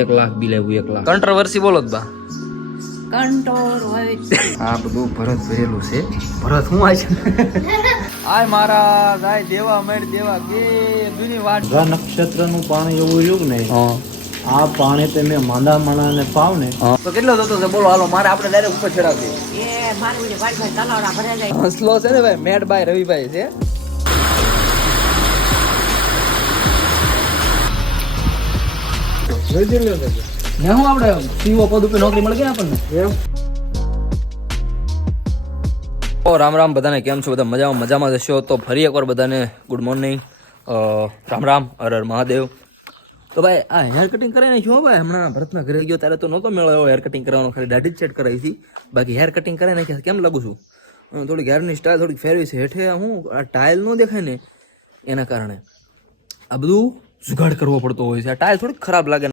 1 lakh bill આવ્યું 1 લાખ. કંટ્રોવર્સી બોલો બા. કંટોર હોય આ બધું ભરત ભરેલું છે. ભરત હું આ છે આય મારા ગાય દેવા મેળ દેવા કે દુની વાત. નક્ષત્રનું પાણી એવું રહ્યું ને હા આ પાણી તમે માંદા માણાને પાવ ને તો કેટલો થતો છે બોલો હાલો મારે આપણે ડાયરેક્ટ ઉપર ચડાવી. એ મારું જે ભાઈ તલાવડા ભરાઈ જાય હસલો છે ને ભાઈ મેટ બાય રવિભાઈ છે. ને હું આપણે સીઓ પદ ઉપર નોકરી મળી ગઈ આપણને. ઓ રામ રામ બધાને, કેમ છો બધા? મજામાં જશો તો ફરી એકવાર બધાને ગુડ મોર્નિંગ, રામ રામ, હર હર મહાદેવ. તો ભાઈ આ હેર કટિંગ કરાવીને શું ભાઈ હમણાં ભરતના ઘરે ગયો ત્યારે તો નહોતો મેળો એવો હેર કટિંગ કરવાનો, ખાલી દાઢી જ સેટ કરાવી હતી. બાકી હેર કટિંગ કરાવી નાખ્યા. કેમ લાગુ છું? થોડીક હેરની સ્ટાઇલ થોડીક ફેરવી છે. હેઠે હું આ ટાઇલ ન દેખાય ને એના કારણે આ બધું જુગાડ કરવો પડતો હોય છે. આ ટાઇલ થોડીક ખરાબ લાગે.